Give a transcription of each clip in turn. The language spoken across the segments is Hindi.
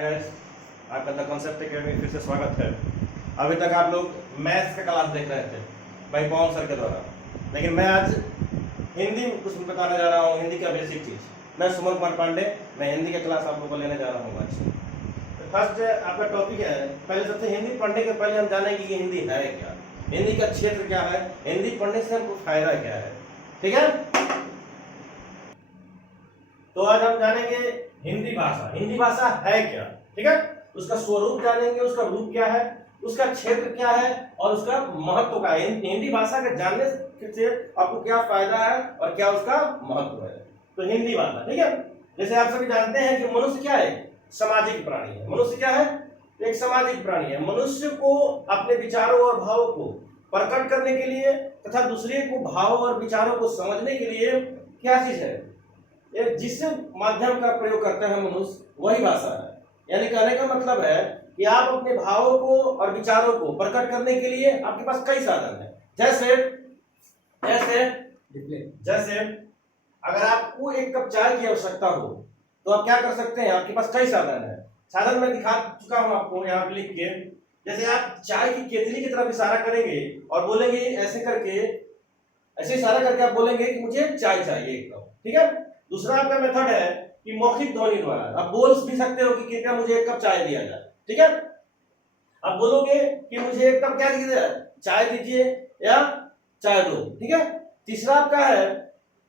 हाय गाइस, आपका द कॉन्सेप्ट एकेडमी फिर से स्वागत है। अभी तक आप लोग मैथ्स का क्लास देख रहे थे भाई पवन सर के द्वारा, लेकिन मैं आज हिंदी कुछ बताने जा रहा हूँ। हिंदी का बेसिक चीज़। मैं सुमन कुमार पांडे, मैं हिंदी का क्लास आप लोगों को लेने जा रहा हूँ आज। तो फर्स्ट आपका टॉपिक है, पहले सबसे हिंदी पढ़ने के पहले हम जानेंगे कि हिंदी है क्या, हिंदी का क्षेत्र क्या है, हिंदी पढ़ने से हमको फायदा क्या है। ठीक है, तो आज हम जानेंगे हिंदी भाषा। हिंदी भाषा है क्या, ठीक है, उसका स्वरूप जानेंगे, उसका रूप क्या है, उसका क्षेत्र क्या है और उसका महत्व क्या है। हिंदी भाषा के जानने से आपको क्या फायदा है और क्या उसका महत्व है। तो हिंदी भाषा, ठीक है, जैसे आप सभी जानते हैं कि मनुष्य क्या है, सामाजिक प्राणी है। मनुष्य क्या है, एक सामाजिक प्राणी है। मनुष्य को अपने विचारों और भावों को प्रकट करने के लिए तथा दूसरे को भावों और विचारों को समझने के लिए क्या चीज है, जिस माध्यम का प्रयोग करता है मनुष्य, वही भाषा है। यानी कहने का मतलब है कि आप अपने भावों को और विचारों को प्रकट करने के लिए आपके पास कई साधन है। जैसे जैसे जैसे अगर आपको एक कप चाय की आवश्यकता हो तो आप क्या कर सकते हैं, आपके पास कई साधन है। साधन मैं दिखा चुका हूं आपको यहाँ पे लिख के। जैसे आप चाय की केतली की तरफ इशारा करेंगे और बोलेंगे ऐसे करके, ऐसे इशारा करके आप बोलेंगे कि मुझे चाय चाहिए एक कप, ठीक है। दूसरा आपका मेथड है कि मौखिक ध्वनि द्वारा आप बोल भी सकते हो कि कृपया मुझे एक कप चाय दिया जाए, ठीक है। आप बोलोगे कि मुझे एक कप क्या दीजिए, चाय दीजिए या चाय दो, ठीक है। तीसरा आपका है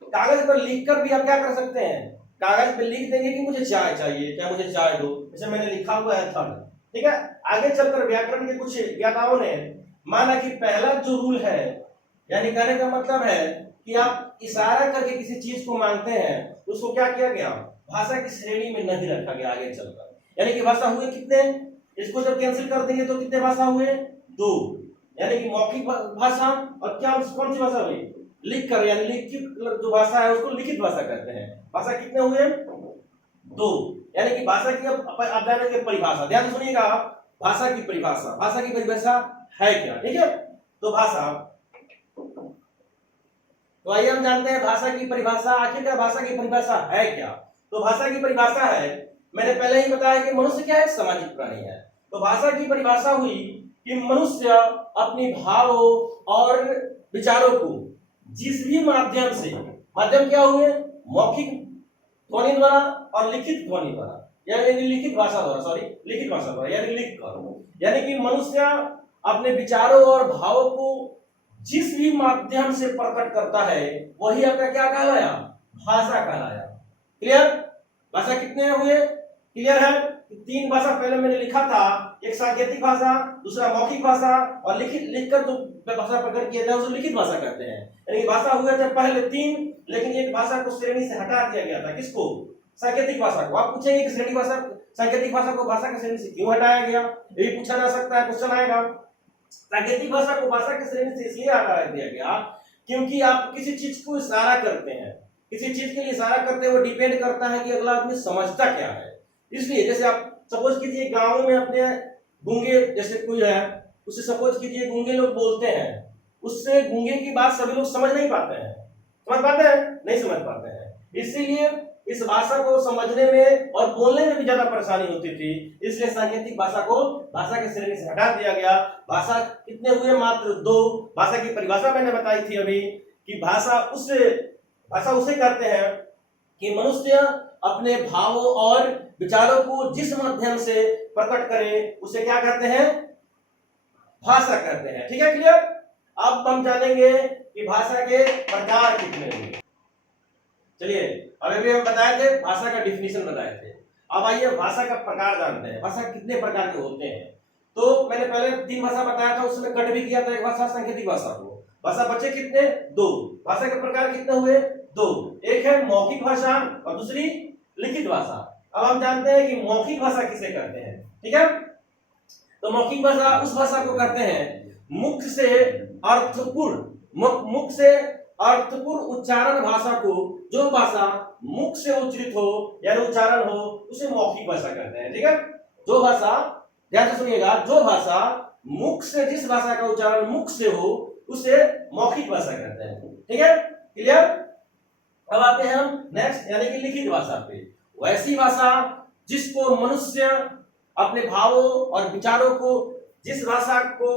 कागज पर लिखकर भी आप क्या कर सकते हैं, कागज पे लिख देंगे कि मुझे चाय चाहिए या मुझे चाय दो, जैसे मैंने लिखा हुआ है थर्ड, ठीक है। आगे चलकर व्याकरण के कुछ ज्ञाताओं ने माना कि पहला जो रूल है, यानी कहने का मतलब है कि आप इशारा करके किसी चीज को मांगते हैं, उसको क्या किया गया, भाषा की श्रेणी में नहीं रखा गया आगे चलकर। यानी कि भाषा हुए कितने, इसको जब कैंसिल कर देंगे तो कितने भाषा हुए, दो। यानी कि मौखिक भाषा और क्या कौन सी भाषा हुई, लिख कर, यानी लिखित जो भाषा है उसको लिखित भाषा कहते हैं। भाषा कितने हुए, दो। यानी कि भाषा की अब जानेंगे परिभाषा। ध्यान से सुनिएगा, भाषा की परिभाषा, भाषा की परिभाषा है क्या, ठीक है। तो भाषा, तो आइए हम जानते हैं भाषा की परिभाषा। आखिरकार भाषा की परिभाषा है क्या। तो भाषा की परिभाषा है, मैंने पहले ही बताया कि मनुष्य क्या है, सामाजिक प्राणी है। तो भाषा की परिभाषा हुई कि मनुष्य अपनी भावों और विचारों को जिस भी माध्यम से, माध्यम क्या हुए, मौखिक ध्वनि द्वारा और लिखित ध्वनि द्वारा, यानी लिखित भाषा द्वारा, सॉरी लिखित भाषा द्वारा, यानी लिख कर, यानी कि मनुष्य अपने विचारों और भावों को जिस भी माध्यम से प्रकट करता है वही आपका क्या कहलाया, भाषा कहलाया। क्लियर, भाषा कितने हुए, क्लियर है। तीन भाषा पहले मैंने लिखा था, एक सांकेतिक भाषा, दूसरा मौखिक भाषा और लिखित, लिखकर जो भाषा प्रकट किया जाए उसे लिखित भाषा कहते हैं। यानी भाषा हुए थे पहले तीन, लेकिन एक भाषा को श्रेणी से हटा दिया गया था, किसको, सांकेतिक भाषा को। आप पूछेंगे कि श्रेणी भाषा, सांकेतिक भाषा को भाषा की श्रेणी से क्यों हटाया गया, ये भी पूछा जा सकता है, क्वेश्चन आएगा। सांकेतिक भाषा को भाषा की श्रेणी से इसलिए हटा दिया गया क्योंकि आप किसी चीज को इशारा करते हैं, किसी चीज के लिए इशारा करते हैं, वो डिपेंड करता है कि अगला आदमी समझता क्या है। इसलिए जैसे आप सपोज कीजिए गांव में अपने गूंगे जैसे कोई है, उससे सपोज कीजिए गूंगे लोग बोलते हैं, उससे गूंगे की बात सभी लोग समझ नहीं पाते हैं, समझ पाते हैं, नहीं समझ पाते हैं। इसीलिए इस भाषा को समझने में और बोलने में भी ज्यादा परेशानी होती थी, इसलिए सांकेतिक भाषा को भाषा की श्रेणी से हटा दिया गया। भाषा कितने हुए, मात्र दो। भाषा की परिभाषा मैंने बताई थी अभी कि भाषा उसे कहते हैं कि मनुष्य अपने भावों और विचारों को जिस माध्यम से प्रकट करे उसे क्या कहते हैं, भाषा कहते हैं। ठीक है, क्लियर। अब हम जानेंगे कि भाषा के प्रकार कितने हुए। चलिए, अभी भी हम बताए थे, भाषा का डिफिनीशन बताए थे। अब आइए भाषा का प्रकार जानते हैं, भाषा कितने प्रकार के होते हैं। तो मैंने पहले तीन भाषा बताया था, उसमें कट भी किया था एक भाषा, सांकेतिक भाषा को। भाषा बचे कितने, दो। भाषा के प्रकार कितने हुए, दो। एक है मौखिक भाषा और दूसरी लिखित भाषा। अब हम जानते हैं कि मौखिक भाषा किसे कहते हैं, ठीक है। तो मौखिक भाषा उस भाषा को कहते हैं मुख से अर्थपूर्ण उच्चारण भाषा को, जो भाषा मुख से उच्चरित हो यानी उच्चारण हो, उसे मौखिक भाषा कहते हैं। ठीक है, जो भाषा, ध्यान से सुनिएगा, जो भाषा मुख से, जिस भाषा का उच्चारण मुख से हो उसे मौखिक भाषा कहते हैं। ठीक है, क्लियर। अब आते हैं हम नेक्स्ट यानी कि लिखित भाषा पे। वैसी भाषा जिसको मनुष्य अपने भावों और विचारों को, जिस भाषा को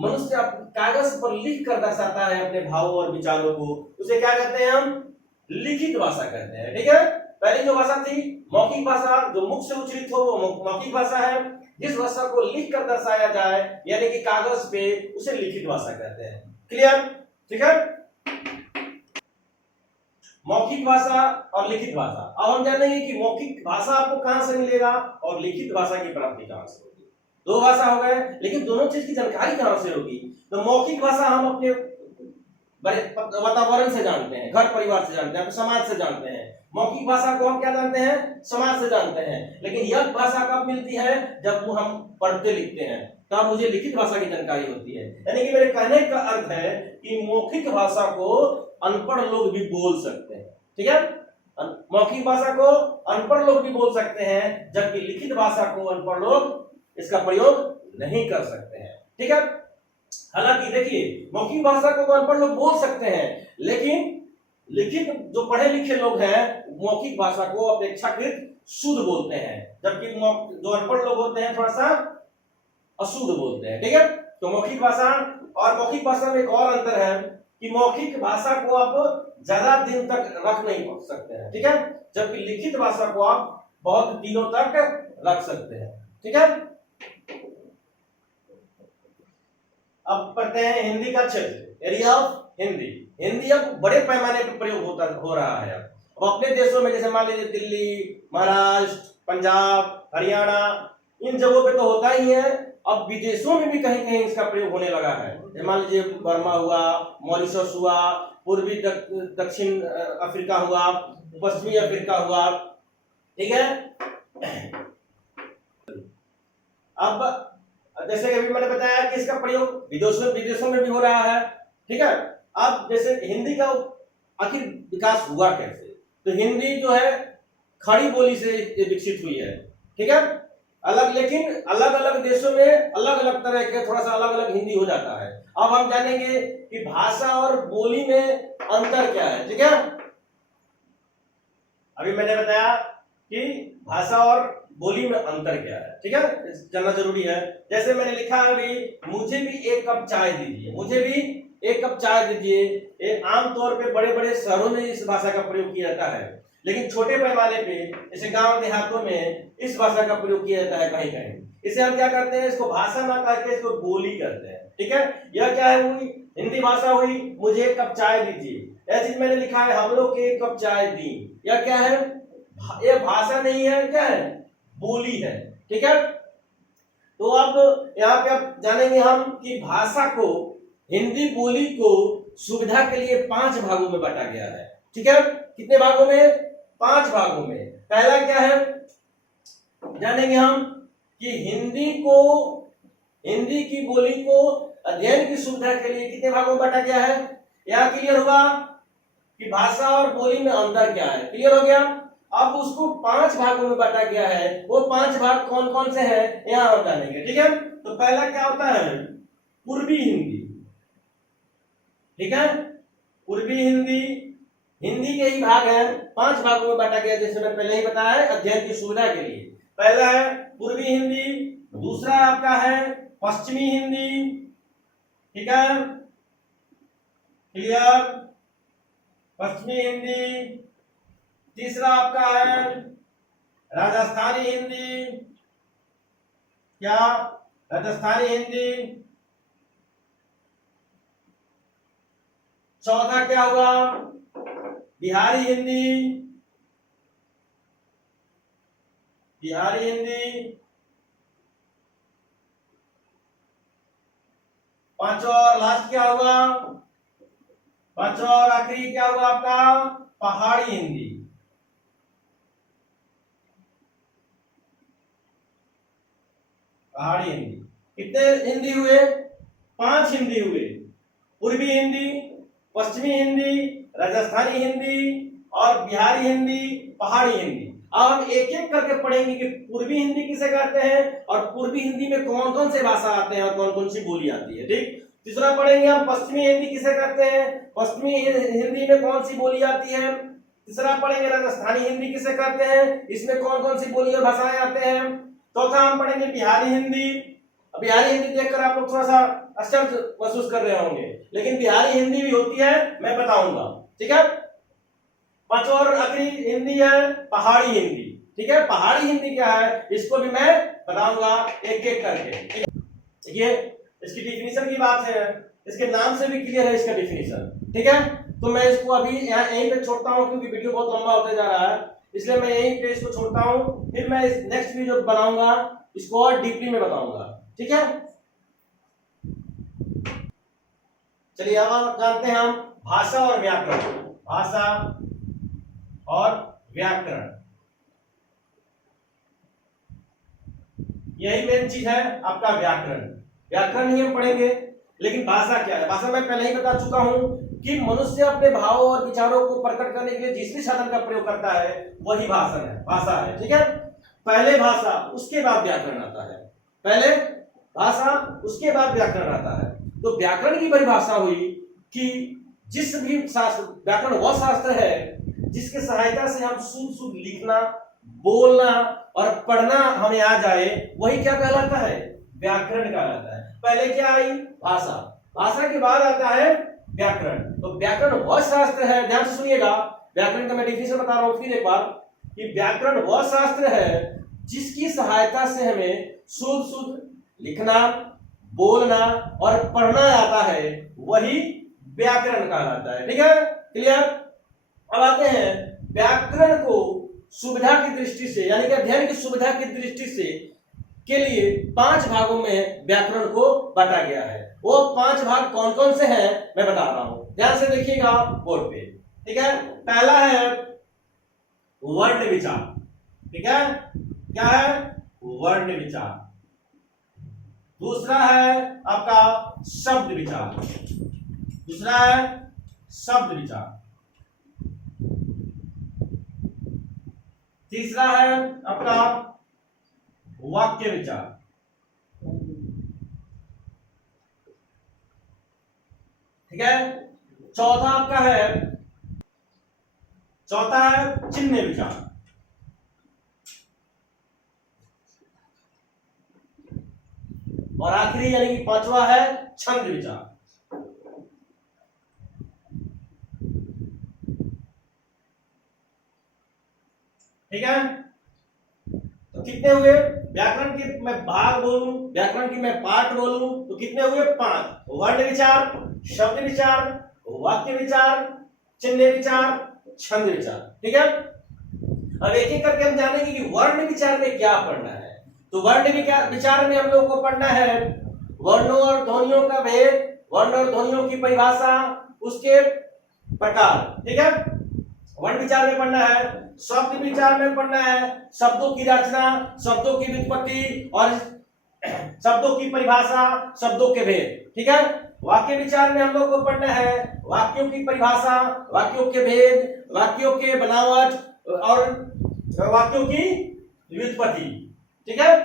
मनुष्य कागज पर लिख कर दर्शाता है अपने भावों और विचारों को, उसे क्या कहते हैं? हम लिखित भाषा कहते हैं। ठीक है, पहली जो भाषा थी मौखिक भाषा, जो मुख से उच्चरित हो वो मौखिक भाषा है। जिस भाषा को लिख कर दर्शाया जाए यानी कि कागज पे, उसे लिखित भाषा कहते हैं। क्लियर? ठीक है, मौखिक भाषा और लिखित भाषा। अब हम जानेंगे कि मौखिक भाषा आपको कहां से मिलेगा और लिखित भाषा की प्राप्ति कहां से होगी। दो भाषा हो गए, लेकिन दोनों चीज की जानकारी कहां से होगी? तो मौखिक भाषा हम अपने वातावरण से जानते हैं, घर परिवार से जानते हैं, अपने समाज से जानते हैं। मौखिक भाषा को हम क्या जानते हैं? समाज से जानते हैं। लेकिन यह भाषा कब मिलती है? जब वो हम पढ़ते लिखते हैं, तब मुझे लिखित भाषा की जानकारी होती है। यानी कि मेरे कहने का अर्थ है कि मौखिक भाषा को अनपढ़ लोग भी बोल सकते हैं। ठीक है, मौखिक भाषा को अनपढ़ लोग भी बोल सकते हैं, जबकि लिखित भाषा को अनपढ़ लोग इसका प्रयोग नहीं कर सकते हैं। ठीक है, हालांकि देखिए मौखिक भाषा को तो अनपढ़ लोग बोल सकते हैं, लेकिन लिखित जो पढ़े लिखे लोग हैं मौखिक भाषा को अपेक्षाकृत शुद्ध बोलते हैं, जबकि जो अनपढ़ लोग होते हैं थोड़ा सा अशुद्ध बोलते हैं। ठीक है, तो मौखिक भाषा और मौखिक भाषा में एक और अंतर है कि मौखिक भाषा को आप ज्यादा दिन तक रख नहीं सकते हैं। ठीक है, जबकि लिखित भाषा को आप बहुत दिनों तक रख सकते हैं। ठीक है, अब पढ़ते हैं हिंदी का क्षेत्र, एरिया ऑफ हिंदी। हिंदी अब बड़े पैमाने पर प्रयोग हो रहा है। अब अपने देशों में जैसे मान लीजिए दिल्ली, महाराष्ट्र, पंजाब, हरियाणा, इन जगहों पे तो होता ही है। अब विदेशों में भी कहीं कहीं इसका प्रयोग होने लगा है। मान लीजिए बर्मा हुआ, मॉरिशस हुआ, पूर्वी दक्षिण अफ्रीका हुआ, पश्चिमी अफ्रीका हुआ। ठीक है, अब जैसे अभी मैंने बताया कि इसका प्रयोग विदेशों में भी हो रहा है। ठीक है, अब जैसे हिंदी का आखिर विकास हुआ कैसे? तो हिंदी जो है खड़ी बोली से विकसित हुई है। ठीक है, लेकिन अलग अलग देशों में अलग अलग तरह के थोड़ा सा अलग अलग हिंदी हो जाता है। अब हम जानेंगे कि भाषा और बोली में अंतर क्या है। ठीक है, अभी मैंने बताया कि भाषा और बोली में अंतर क्या है। ठीक है, जानना जरूरी है। जैसे मैंने लिखा है अभी, मुझे भी एक कप चाय दीजिए, मुझे भी एक कप चाय दीजिए। आमतौर पे बड़े बड़े शहरों में इस भाषा का प्रयोग किया जाता है, लेकिन छोटे पैमाने पे जैसे गांव देहातों में इस भाषा का प्रयोग किया जाता है कहीं कहीं। इसे हम क्या करते हैं? इसको भाषा ना करके इसको बोली करते हैं। ठीक है, यह क्या है? हुई हिंदी भाषा हुई, मुझे एक कप चाय दीजिए। यह चीज मैंने लिखा है, हम लोग के एक कप चाय दी। यह क्या है? यह भाषा नहीं है, क्या है? बोली है। ठीक है, तो अब यहाँ पे आप जानेंगे हम कि भाषा को, हिंदी बोली को सुविधा के लिए 5 भागों में बांटा गया है। ठीक है, कितने भागों में? 5 भागों में। पहला क्या है जानेंगे हम कि हिंदी की बोली को अध्ययन की सुविधा के लिए कितने भागों में बांटा गया है। यहाँ क्लियर होगा कि भाषा और बोली में अंतर क्या है। क्लियर हो गया? अब उसको 5 भागों में बांटा गया है। वो 5 भाग कौन कौन से हैं यहाँ हम जानेंगे। ठीक है, तो पहला क्या होता है? पूर्वी हिंदी। ठीक है, पूर्वी हिंदी, हिंदी के ही भाग हैं, 5 भागों में बांटा गया, जैसे मैंने पहले ही बताया है, अध्ययन की सुविधा के लिए। पहला है पूर्वी हिंदी, दूसरा आपका है पश्चिमी हिंदी। ठीक है, क्लियर? पश्चिमी हिंदी। तीसरा आपका है राजस्थानी हिंदी। क्या? राजस्थानी हिंदी। चौथा क्या हुआ? बिहारी हिंदी। बिहारी हिंदी। पांचवा और लास्ट क्या हुआ? पांचवा और आखिरी क्या हुआ आपका? पहाड़ी हिंदी। पहाड़ी हिंदी। कितने हिंदी हुए? 5 हिंदी हुए। पूर्वी हिंदी, पश्चिमी हिंदी, राजस्थानी हिंदी और बिहारी हिंदी, पहाड़ी हिंदी। अब हम एक एक करके पढ़ेंगे कि पूर्वी हिंदी किसे कहते हैं और पूर्वी हिंदी में कौन कौन से भाषा आते हैं और कौन कौन सी बोली आती है। ठीक, तीसरा पढ़ेंगे हम पश्चिमी हिंदी किसे कहते हैं, पश्चिमी हिंदी में कौन सी बोली आती है। तीसरा पढ़ेंगे राजस्थानी हिंदी किसे कहते हैं, इसमें कौन कौन सी बोली और भाषाएं आते हैं। चौथा हम पढ़ेंगे बिहारी हिंदी। बिहारी हिंदी देखकर आप लोग थोड़ा सा आश्चर्य महसूस कर रहे होंगे, लेकिन बिहारी हिंदी भी होती है, मैं बताऊंगा। ठीक है। पांचवा और आखिरी हिंदी है पहाड़ी हिंदी। ठीक है। पहाड़ी हिंदी क्या है इसको भी मैं बताऊंगा एक एक करके। ठीक है। ये इसकी डिफिनीशन की बात है, इसके नाम से भी क्लियर है इसका डिफिनीशन। ठीक है। तो मैं इसको अभी यहाँ यहीं पे छोड़ता हूँ क्योंकि वीडियो बहुत लंबा होते जा रहा है, इसलिए मैं यहीं पे इसको छोड़ता हूँ। फिर मैं नेक्स्ट वीडियो बनाऊंगा, इसको और डीपली में बताऊंगा। ठीक है। चलिए अब आप जानते हैं हम भाषा और व्याकरण। भाषा और व्याकरण, यही मेन चीज है आपका व्याकरण। व्याकरण ही हम पढ़ेंगे, लेकिन भाषा क्या है? भाषा मैं पहले ही बता चुका हूं कि मनुष्य अपने भावों और विचारों को प्रकट करने के लिए जिस भी साधन का प्रयोग करता है वही भाषण है, भाषा है। ठीक है। पहले भाषा उसके बाद व्याकरण आता है। पहले भाषा उसके बाद व्याकरण आता है। तो व्याकरण की परिभाषा हुई कि जिस भी शास्त्र, व्याकरण वह शास्त्र है जिसके सहायता से हम शुद्ध शुद्ध लिखना, बोलना और पढ़ना हमें आ जाए, वही क्या कहलाता है? व्याकरण कहलाता है। पहले क्या आई? भाषा। भाषा के बाद आता है व्याकरण। तो व्याकरण वह शास्त्र है, ध्यान से सुनिएगा, व्याकरण का मैं डिफिनेशन बता रहा हूं फिर एक बार, कि व्याकरण वह शास्त्र है जिसकी सहायता से हमें शुद्ध शुद्ध लिखना, बोलना और पढ़ना आता है, वही व्याकरण कहलाता है। ठीक है। क्लियर। अब आते हैं व्याकरण को सुविधा की दृष्टि से, यानी कि अध्ययन की सुविधा की दृष्टि से के लिए 5 भागों में व्याकरण को बांटा गया है। वो 5 भाग कौन कौन से हैं मैं बता रहा हूं, ध्यान से देखिएगा बोर्ड पे। ठीक है। पहला है वर्ण विचार। ठीक है। क्या है? वर्ण विचार। दूसरा है आपका शब्द विचार। दूसरा है शब्द विचार। तीसरा है आपका वाक्य विचार। ठीक है। चौथा आपका है, चौथा है चिन्ह विचार। और आखिरी यानी कि 5वां है छंद विचार। ठीक है। तो कितने हुए व्याकरण के? मैं भाग बोलूं, व्याकरण की मैं पार्ट बोलूं तो कितने हुए? 5। वर्ण विचार, शब्द विचार, वाक्य विचार, चिन्ह विचार, छंद विचार। ठीक है। अब एक एक करके हम जानेंगे कि वर्ण विचार में क्या पढ़ना है। तो वर्ण विचार में हम लोग को पढ़ना है वर्णों और ध्वनियों का भेद, वर्ण और ध्वनियों की परिभाषा, उसके प्रकार। ठीक है। वर्ण विचार में पढ़ना है, शब्द विचार में पढ़ना है शब्दों की रचना, शब्दों की व्युत्पत्ति और शब्दों की परिभाषा, शब्दों के भेद। ठीक है। वाक्य विचार में हम लोग को पढ़ना है वाक्यों की परिभाषा, वाक्यों के भेद, वाक्यों के बनावट और वाक्यों की व्युत्पत्ति। ठीक है।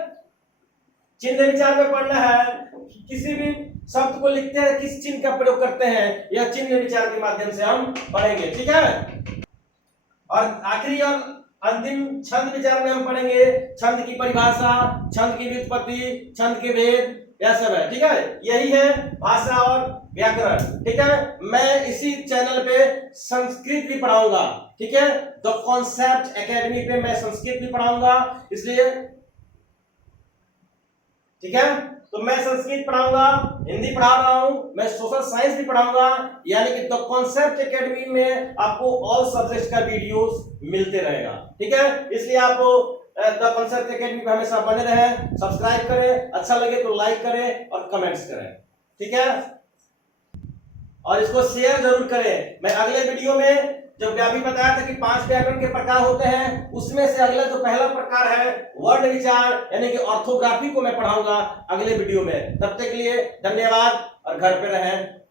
चिन्ह विचार में पढ़ना है किसी भी शब्द को लिखते हैं किस चिन्ह का प्रयोग करते हैं, यह चिन्ह विचार के माध्यम से हम पढ़ेंगे। ठीक है। और आखिरी और अंतिम छंद विचार में हम पढ़ेंगे छंद की परिभाषा, छंद की व्युत्पत्ति, छंद के भेद, यह सब है। ठीक है। यही है भाषा और व्याकरण। ठीक है। मैं इसी चैनल पे संस्कृत भी पढ़ाऊंगा। ठीक है। द कॉन्सेप्ट एकेडमी पे मैं संस्कृत भी पढ़ाऊंगा, इसलिए ठीक है। तो मैं संस्कृत पढ़ाऊंगा, हिंदी पढ़ा रहा हूं, मैं सोशल साइंस भी पढ़ाऊंगा, यानी कि द कॉन्सेप्ट एकेडमी में आपको ऑल सब्जेक्ट्स का वीडियोस मिलते रहेगा। ठीक है। इसलिए आप द कॉन्सेप्ट एकेडमी पे हमेशा बने रहें, सब्सक्राइब करें, अच्छा लगे तो लाइक करें और कमेंट्स करें। ठीक है। और इसको शेयर जरूर करें। मैं अगले वीडियो में जब अभी बताया था कि 5 व्याकरण के प्रकार होते हैं, उसमें से अगला जो पहला प्रकार है वर्ण विचार यानी कि ऑर्थोग्राफी को मैं पढ़ाऊंगा अगले वीडियो में। तब तक के लिए धन्यवाद और घर पे रहें।